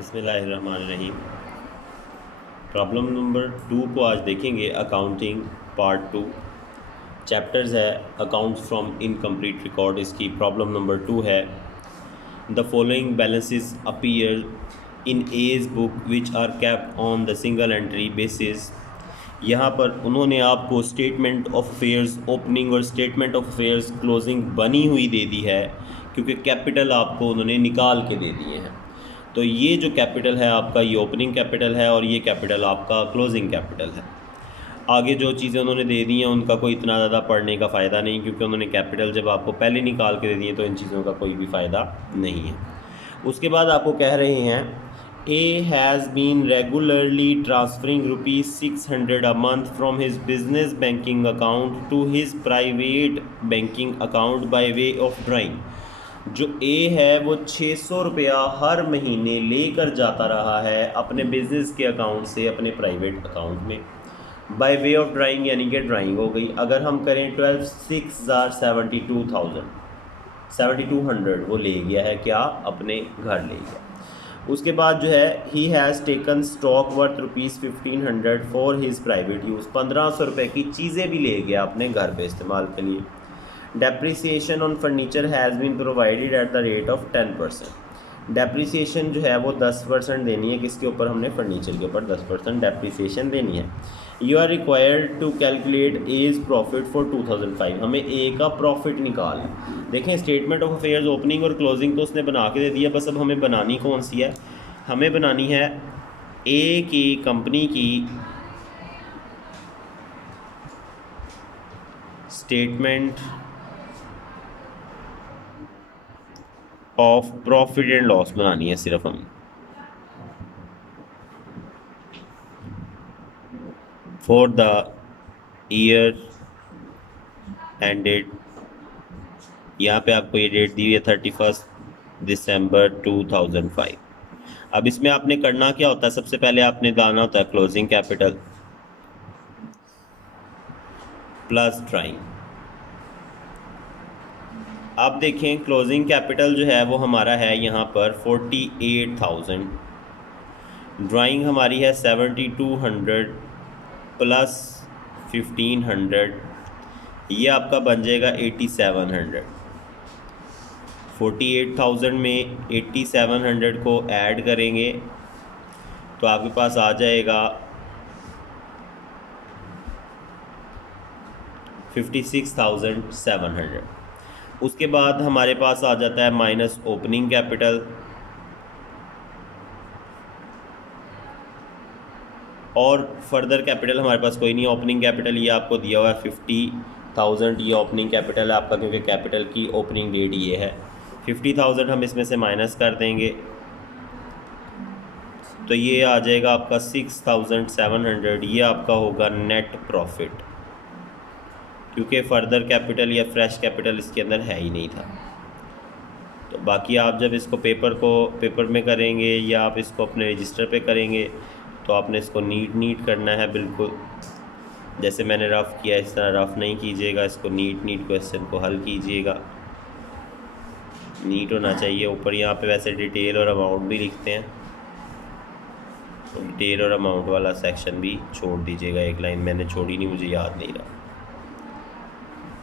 बिस्मिल्लाहिर्रहमानिर्रहीम। Problem number 2 को आज देखेंगे। अकाउंटिंग पार्ट 2 चैप्टर्स है अकाउंट्स फ्रॉम इनकम्प्लीट रिकॉर्ड। इसकी प्रॉब्लम नंबर 2 है the following balances appear in A's book which are kept on the single entry basis. यहाँ पर उन्होंने आपको स्टेटमेंट ऑफ अफेयर्स ओपनिंग और स्टेटमेंट ऑफ अफेयर्स क्लोजिंग बनी हुई दे दी है, क्योंकि कैपिटल आपको उन्होंने निकाल के दे दिए हैं। तो ये जो कैपिटल है आपका, ये ओपनिंग कैपिटल है और ये कैपिटल आपका क्लोजिंग कैपिटल है। आगे जो चीज़ें उन्होंने दे दी हैं उनका कोई इतना ज़्यादा पढ़ने का फ़ायदा नहीं, क्योंकि उन्होंने कैपिटल जब आपको पहले निकाल के दे दिए तो इन चीज़ों का कोई भी फ़ायदा नहीं है। उसके बाद आपको कह रहे हैं A has been regularly transferring ₹600 a month from his business banking account to his private banking account by way of drawing. जो ए है वो 600 रुपया हर महीने लेकर जाता रहा है अपने बिजनेस के अकाउंट से अपने प्राइवेट अकाउंट में, बाय वे ऑफ ड्राइंग, यानी कि ड्राइंग हो गई। अगर हम करें 72,7200 वो ले गया है, क्या अपने घर ले गया। उसके बाद जो है he has taken stock worth ₹1500 for his private use. 1500 रुपये की चीज़ें भी ले गया अपने घर पे इस्तेमाल के लिए। Depreciation on furniture has been provided at the rate of 10%। Depreciation जो है वो 10% देनी है, किसके ऊपर, हमने फर्नीचर के ऊपर 10% डेप्रिसिएशन देनी है। You are required to calculate A's profit for 2005। हमें ए का प्रॉफिट निकालना है। देखें, स्टेटमेंट ऑफ अफेयर्स ओपनिंग और क्लोजिंग तो उसने बना के दे दिया, बस अब हमें बनानी कौन सी है, हमें बनानी है ए की कंपनी की statement of profit and loss बनानी है सिर्फ हम। फॉर द ईयर एंडेड, यहाँ पे आपको ये डेट दी हुई है 31 दिसंबर 2005। अब इसमें आपने करना क्या होता है, सबसे पहले आपने लाना होता है क्लोजिंग कैपिटल प्लस ड्राइंग। आप देखें क्लोजिंग कैपिटल जो है वो हमारा है यहाँ पर 48,000, ड्राइंग हमारी है 7200 प्लस 1500, ये आपका बन जाएगा 8700। 48,000 में 8700 को ऐड करेंगे तो आपके पास आ जाएगा 56,700। उसके बाद हमारे पास आ जाता है माइनस ओपनिंग कैपिटल, और फर्दर कैपिटल हमारे पास कोई नहीं। ओपनिंग कैपिटल ये आपको दिया हुआ है 50,000, ये ओपनिंग कैपिटल है आपका, क्योंकि कैपिटल की ओपनिंग डेट ये है। 50,000 हम इसमें से माइनस कर देंगे तो ये आ जाएगा आपका 6,700। ये आपका होगा नेट प्रॉफिट, क्योंकि फर्दर कैपिटल या फ्रेश कैपिटल इसके अंदर है ही नहीं था। तो बाकी आप जब इसको पेपर में करेंगे या आप इसको अपने रजिस्टर पे करेंगे तो आपने इसको नीट करना है, बिल्कुल जैसे मैंने रफ़ किया इस तरह रफ़ नहीं कीजिएगा, इसको नीट क्वेश्चन को हल कीजिएगा। नीट होना चाहिए। ऊपर यहाँ पे वैसे डिटेल और अमाउंट भी लिखते हैं, तो डिटेल और अमाउंट वाला सेक्शन भी छोड़ दीजिएगा। एक लाइन मैंने छोड़ी नहीं, मुझे याद नहीं रहा।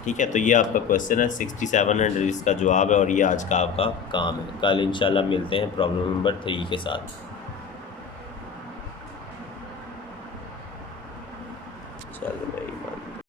ठीक है, तो ये आपका क्वेश्चन है 6700, इसका जवाब है और ये आज का आपका काम है। कल इंशाल्लाह मिलते हैं प्रॉब्लम नंबर 3 के साथ। चलो भाई।